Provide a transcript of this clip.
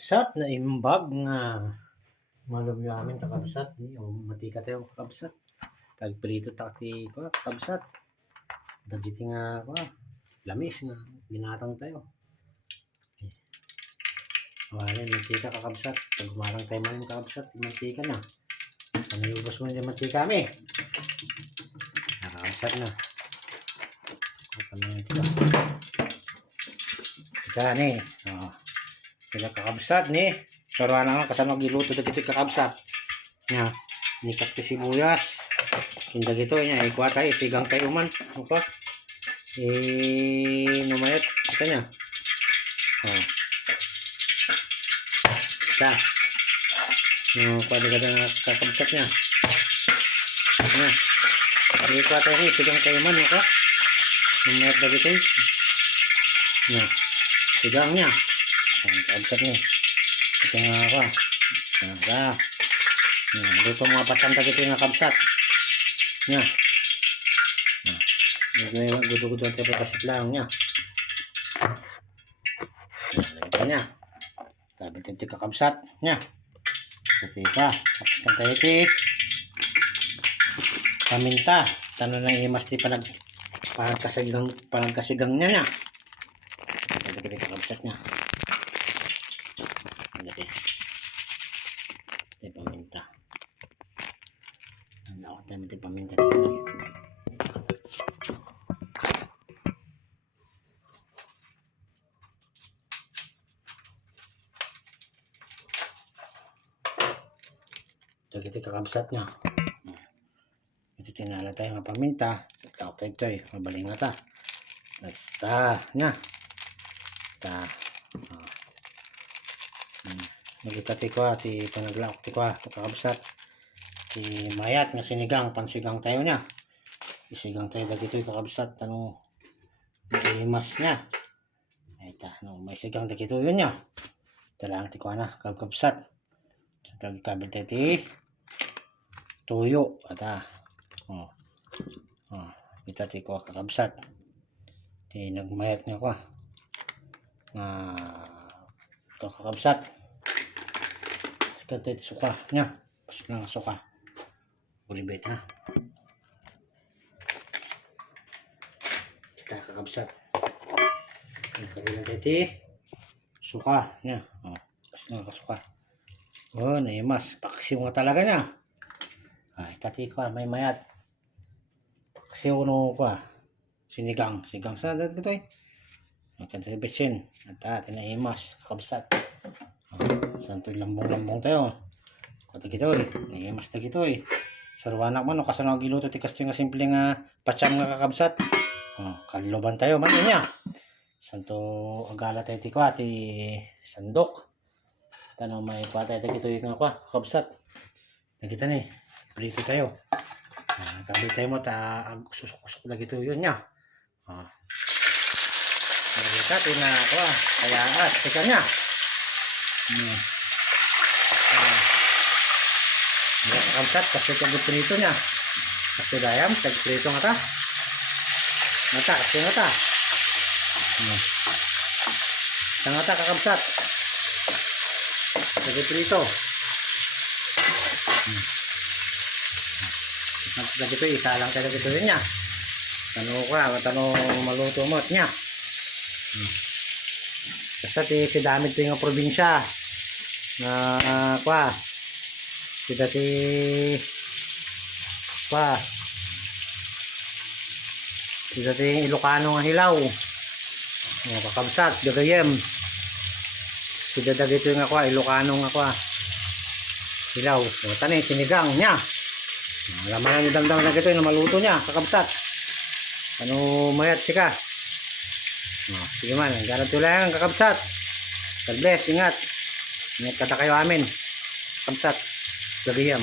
kakabsat na imbag nga malubyo amin kakabsat o matika tayo kakabsat tagprito takti ko kakabsat dagiti nga ko lamis na ginatang tayo wala mantika kakabsat pag gumarang tayo man kakabsat mantika na ano ubos mo yung mantika kami kakabsat na ika ni sila kakabsat ni sarwa na nga kasama giluto dito kakabsat nya ni kakti sibuyas tinda gito nya ikuha tayo sigang tayo man apa numayat ito nya ita kuha ka na kakabsat nya nya ikuha tayo ni sigang tayo man apa numayat na gito nya sigang nya kakabsat nya ito nga ako dito mga patanta dito nga kabsat nya gudo-gudo ang tapasit lang nya ito nya tabi ito kakabsat nya ito pa kapsat tayo ito paminta tanong na imas di panagkasigang nya nya ito kakabsat nya ito paminta ako tayo ito paminta ito kakabsat nya ito tinala tayo nga paminta ito ito mabaling na ta basta nya ta nagitati ko ti panaglaok ti ko kakabsat ti mayat nga sinigang pansigang tayo nya isigang tayo dagito kakabsat ano imas nya ayta no may sigang dagito yun nya talang ti ko na kakabsat kabil tayo ti tuyo ata kita ti ko kakabsat ti nagmayat nga ko kakabsat sikat suka nya pasok lang suka ulibet ha kita kakabsat kabilang titi suka nya pasok lang suka naimas paksiw nga talaga nya tati ko may mayat paksiw no ko sinigang sa dito magkanta besin at tinaimas kakabsat santoy lambong-lambong tayo kata gito naimas na gito sarwanak man kasi nagiluto ti kasi nga simple nga pacham nga kakabsat kaliloban tayo man niya santo agala tayo ti kwa ti sandok tanong may kwa tayo gito yung kakabsat nakita ni prito tayo kabil tayo mo susok-susok na gito yun niya nakita tina kwa kaya tika niya kakabsat kasi kagut prito niya kasi dayam kagut prito nga ta kasi nga ta nga ta kakabsat kagut prito dito isa lang tayo dito niya tanong maluto mo niya basta si damit ito yung probinsya kwa sida ti kwa sida ti Ilocano nga hilaw kakabsat gagayem sida dagito nga kwa Ilocano nga kwa hilaw tani sinigang nya laman yung damdam na gito yung maluto nya kakabsat ano mayat sika sige man ganito lang kakabsat God bless ingat kata kayo amin kakabsat gagayam